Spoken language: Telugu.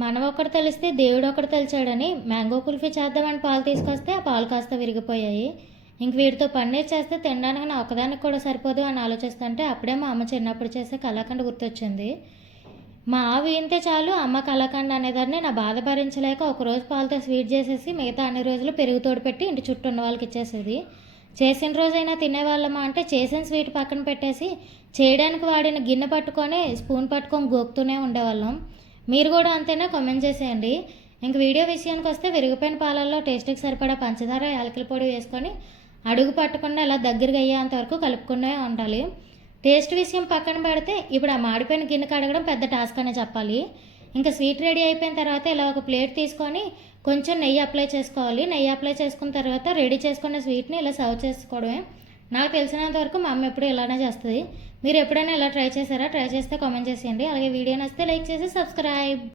మనం ఒకటి తెలిస్తే దేవుడు ఒకటి తెలిచాడని మ్యాంగో కుల్ఫీ చేద్దామని పాలు తీసుకొస్తే ఆ పాలు కాస్త విరిగిపోయాయి. ఇంక వీటితో పన్నీర్ చేస్తే తినడానికి నా ఒకదానికి కూడా సరిపోదు అని ఆలోచిస్తుంటే అప్పుడే మా అమ్మ చిన్నప్పుడు చేసే కలాకండ్ గుర్తొచ్చింది. మా ఆవి ఇంతే చాలు అమ్మ కలాకండ్ అనేదాన్ని నా బాధ భరించలేక ఒకరోజు పాలతో స్వీట్ చేసేసి మిగతా అన్ని రోజులు పెరుగు తోడు పెట్టి ఇంటి చుట్టూ ఉన్న వాళ్ళకి ఇచ్చేసేది. చేసిన రోజైనా తినేవాళ్ళమా అంటే చేసిన స్వీట్ పక్కన పెట్టేసి చేయడానికి వాడిన గిన్నె పట్టుకొని స్పూన్ పట్టుకొని గోకుతూనే ఉండేవాళ్ళం. మీరు కూడా అంతేనా? కామెంట్ చేసేయండి. ఇంక వీడియో విషయానికి వస్తే విరిగిపోయిన పాలల్లో టేస్ట్కి సరిపడా పంచదార యాలకుల పొడి వేసుకొని అడుగు పట్టకుండా ఇలా దగ్గరగా అయ్యేంత వరకు కలుపుకునే ఉండాలి. టేస్ట్ విషయం పక్కన పెడితే ఇప్పుడు ఆ మాడిపోయిన గిన్నె కడగడం పెద్ద టాస్క్ అనే చెప్పాలి. ఇంకా స్వీట్ రెడీ అయిపోయిన తర్వాత ఇలా ఒక ప్లేట్ తీసుకొని కొంచెం నెయ్యి అప్లై చేసుకోవాలి. నెయ్యి అప్లై చేసుకున్న తర్వాత రెడీ చేసుకున్న స్వీట్ని ఇలా సర్వ్ చేసుకోవడమే. నాకు తెలిసినంత వరకు మా అమ్మ ఎప్పుడు ఇలానే చేస్తుంది. మీరు ఎప్పుడైనా ఇలా ట్రై చేశారా? ట్రై చేస్తే కామెంట్ చేసేయండి. అలాగే వీడియో నచ్చితే లైక్ చేసి సబ్స్క్రైబ్.